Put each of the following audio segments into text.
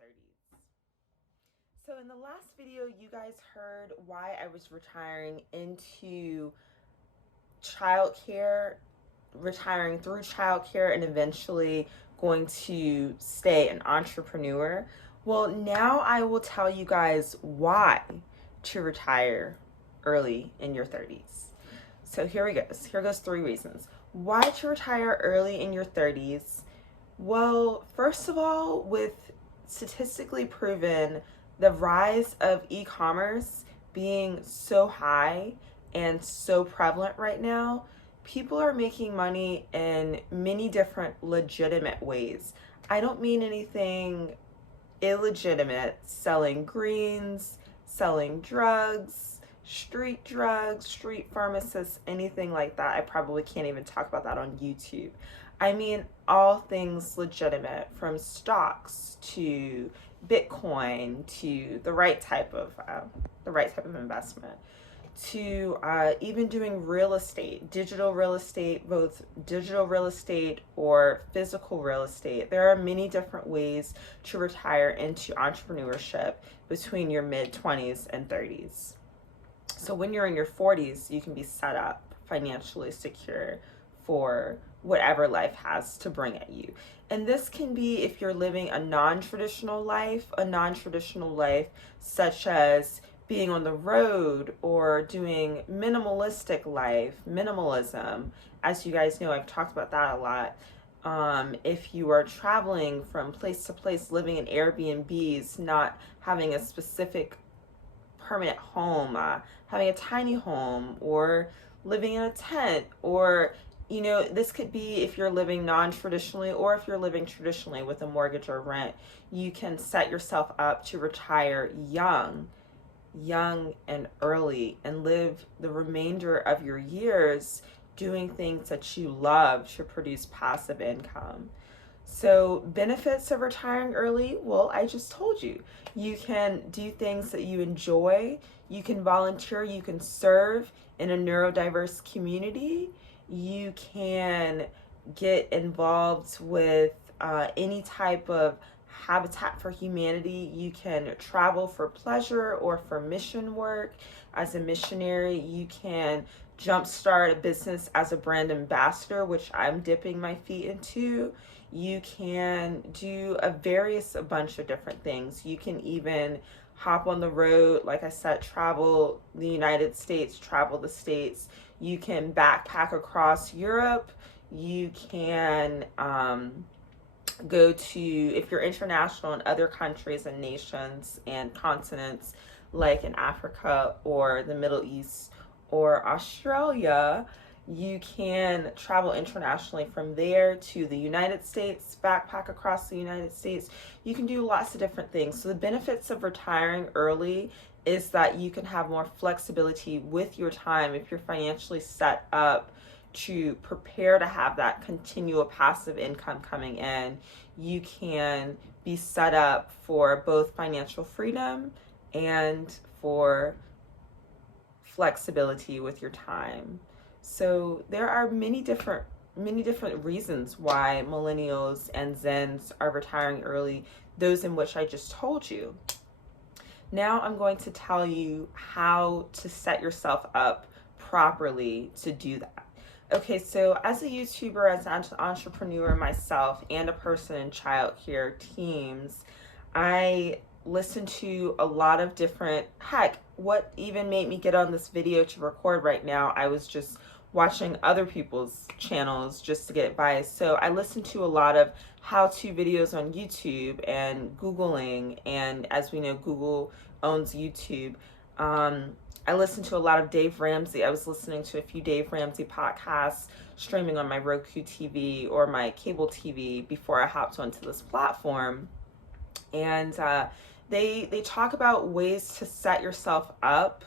30s. So in the last video, you guys heard why I was retiring into childcare, retiring through childcare, and eventually going to stay an entrepreneur. Well, now I will tell you guys why to retire early in your 30s. So here we go. Here goes three reasons. Why to retire early in your 30s? Well, first of all, with statistically proven the rise of e-commerce being so high and so prevalent right now, people are making money in many different legitimate ways. I don't mean anything illegitimate, selling greens, selling drugs, street pharmacists, anything like that. I probably can't even talk about that on YouTube. I mean all things legitimate, from stocks to Bitcoin to the right type of investment, to even doing real estate, digital real estate, both digital real estate or physical real estate. There are many different ways to retire into entrepreneurship between your mid 20s and 30s. So when you're in your 40s, you can be set up financially secure for whatever life has to bring at you. And this can be if you're living a non-traditional life such as being on the road or doing minimalism. As you guys know, I've talked about that a lot. If you are traveling from place to place, living in Airbnbs, not having a specific permanent home, having a tiny home, or living in a tent, or this could be if you're living non-traditionally or if you're living traditionally with a mortgage or rent. You can set yourself up to retire young and early and live the remainder of your years doing things that you love to produce passive income. So benefits of retiring early, well, I just told you. You can do things that you enjoy. You can volunteer. You can serve in a neurodiverse community. You can get involved with any type of Habitat for Humanity. You can travel for pleasure or for mission work as a missionary. You can jumpstart a business as a brand ambassador, which I'm dipping my feet into. You can do a bunch of different things. You can even hop on the road, like I said, travel the United States, travel the States. You can backpack across Europe. You can go to, if you're international, in other countries and nations and continents, like in Africa or the Middle East or Australia. You can travel internationally from there to the United States, backpack across the United States. You can do lots of different things. So the benefits of retiring early is that you can have more flexibility with your time if you're financially set up to prepare to have that continual passive income coming in. You can be set up for both financial freedom and for flexibility with your time. So there are many different reasons why millennials and Zens are retiring early, those in which I just told you. Now I'm going to tell you how to set yourself up properly to do that. Okay, so as a YouTuber, as an entrepreneur myself, and a person in childcare teams, I listen to a lot of different, heck, what even made me get on this video to record right now, I was just watching other people's channels just to get advice. So I listen to a lot of how-to videos on YouTube and Googling, and as we know, Google owns YouTube. I listened to a lot of Dave Ramsey. I was listening to a few Dave Ramsey podcasts streaming on my Roku TV or my cable TV before I hopped onto this platform. And they talk about ways to set yourself up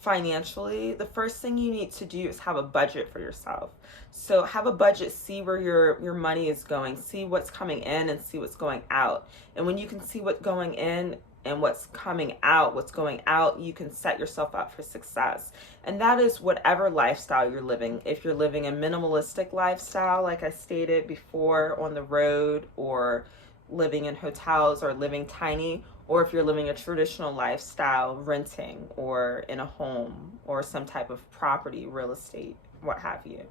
financially. The first thing you need to do is have a budget for yourself. So have a budget, see where your money is going, see what's coming in and see what's going out. And when you can see what's going in and what's coming out, what's going out, you can set yourself up for success. And that is whatever lifestyle you're living. If you're living a minimalistic lifestyle, like I stated before, on the road, or living in hotels or living tiny, or if you're living a traditional lifestyle, renting or in a home or some type of property, real estate, what have you.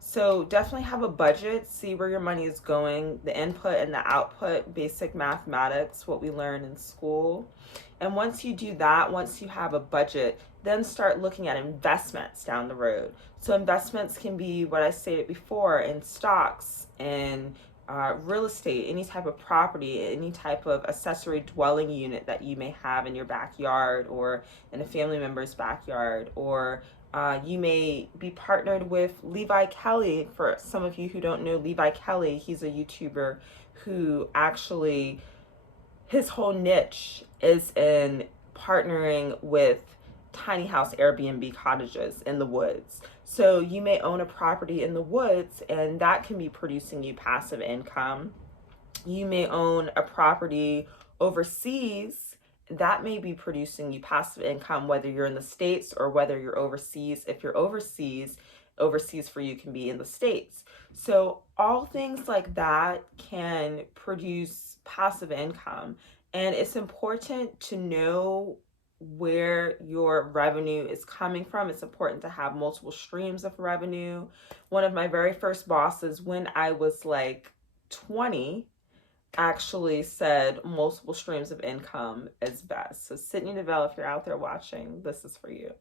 So definitely have a budget, see where your money is going, the input and the output, basic mathematics, what we learn in school. And once you do that, once you have a budget, then start looking at investments down the road. So investments can be what I stated before in stocks and real estate, any type of property, any type of accessory dwelling unit that you may have in your backyard or in a family member's backyard, or you may be partnered with Levi Kelly. For some of you who don't know Levi Kelly, he's a YouTuber who actually, his whole niche is in partnering with tiny house Airbnb cottages in the woods. So you may own a property in the woods and that can be producing you passive income. You may own a property overseas that may be producing you passive income, whether you're in the States or whether you're overseas. If you're overseas, overseas for you can be in the States. So all things like that can produce passive income. And it's important to know where your revenue is coming from. It's important to have multiple streams of revenue. One of my very first bosses, when I was like 20, actually said multiple streams of income is best. So Sydney Deville, if you're out there watching, this is for you.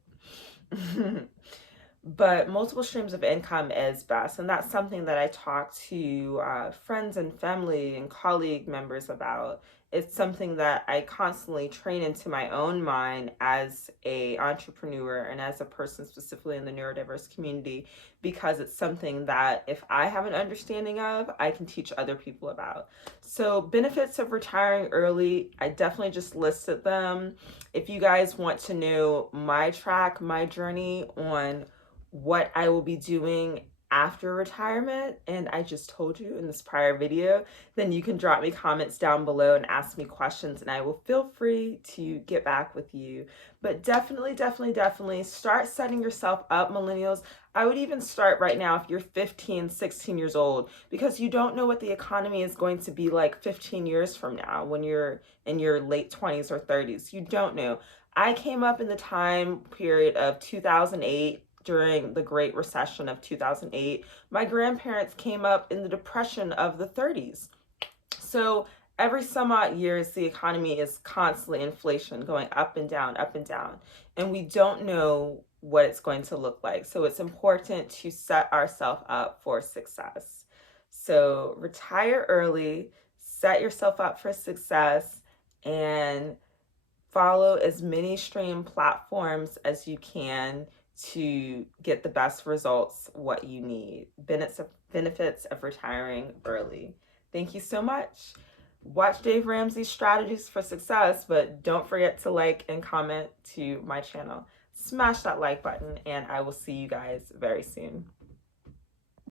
But multiple streams of income is best. And that's something that I talk to friends and family and colleague members about. It's something that I constantly train into my own mind as a entrepreneur and as a person specifically in the neurodiverse community, because it's something that if I have an understanding of, I can teach other people about. So benefits of retiring early, I definitely just listed them. If you guys want to know my track, my journey on what I will be doing after retirement, and I just told you in this prior video, then you can drop me comments down below and ask me questions and I will feel free to get back with you. But definitely start setting yourself up, millennials. I would even start right now if you're 15, 16 years old, because you don't know what the economy is going to be like 15 years from now when you're in your late 20s or 30s. You don't know. I came up in the time period of 2008, during the Great Recession of 2008. My grandparents came up in the Depression of the 30s. So every some odd years, the economy is constantly inflation, going up and down, and we don't know what it's going to look like. So it's important to set ourselves up for success. So retire early, set yourself up for success, and follow as many stream platforms as you can to get the best results, what you need. Benefits of retiring early. Thank you so much. Watch Dave Ramsey's strategies for success, but don't forget to like and comment to my channel. Smash that like button, and I will see you guys very soon.